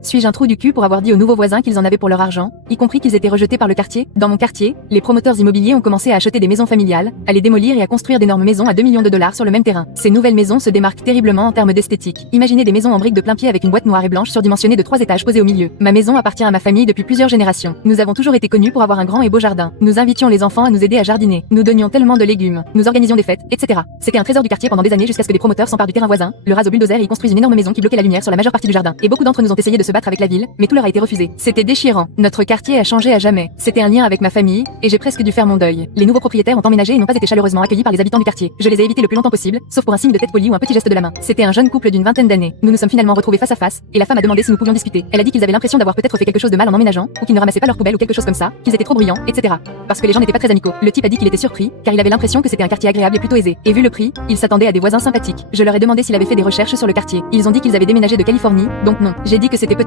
Suis-je un trou du cul pour avoir dit aux nouveaux voisins qu'ils en avaient pour leur argent, y compris qu'ils étaient rejetés par le quartier? Dans mon quartier, les promoteurs immobiliers ont commencé à acheter des maisons familiales, à les démolir et à construire d'énormes maisons à 2 millions de dollars sur le même terrain. Ces nouvelles maisons se démarquent terriblement en termes d'esthétique. Imaginez des maisons en briques de plein pied avec une boîte noire et blanche surdimensionnée de 3 étages posée au milieu. Ma maison appartient à ma famille depuis plusieurs générations. Nous avons toujours été connus pour avoir un grand et beau jardin. Nous invitions les enfants à nous aider à jardiner. Nous donnions tellement de légumes. Nous organisions des fêtes, etc. C'était un trésor du quartier pendant des années jusqu'à ce que des promoteurs s'emparent du terrain voisin, le rasent au bulldozer et y construisent une énorme maison qui bloquait la lumière sur la majeure partie du jardin. Et beaucoup d'entre nous ont essayé de se battre avec la ville, mais tout leur a été refusé. C'était déchirant. Notre quartier a changé à jamais. C'était un lien avec ma famille, et j'ai presque dû faire mon deuil. Les nouveaux propriétaires ont emménagé et n'ont pas été chaleureusement accueillis par les habitants du quartier. Je les ai évités le plus longtemps possible, sauf pour un signe de tête poli ou un petit geste de la main. C'était un jeune couple d'une vingtaine d'années. Nous nous sommes finalement retrouvés face à face, et la femme a demandé si nous pouvions discuter. Elle a dit qu'ils avaient l'impression d'avoir peut-être fait quelque chose de mal en emménageant, ou qu'ils ne ramassaient pas leurs poubelles ou quelque chose comme ça, qu'ils étaient trop bruyants, etc. Parce que les gens n'étaient pas très amicaux. Le type a dit qu'il était surpris, car il avait l'impression que c'était un quartier agréable et plutôt aisé. Et vu le prix, il s'attendait à des voisins sympathiques. Je leur ai demandé s'il avait fait des recherches sur le quartier. Ils ont dit qu'ils avaient déménagé de Californie, donc non. J'ai dit que c'était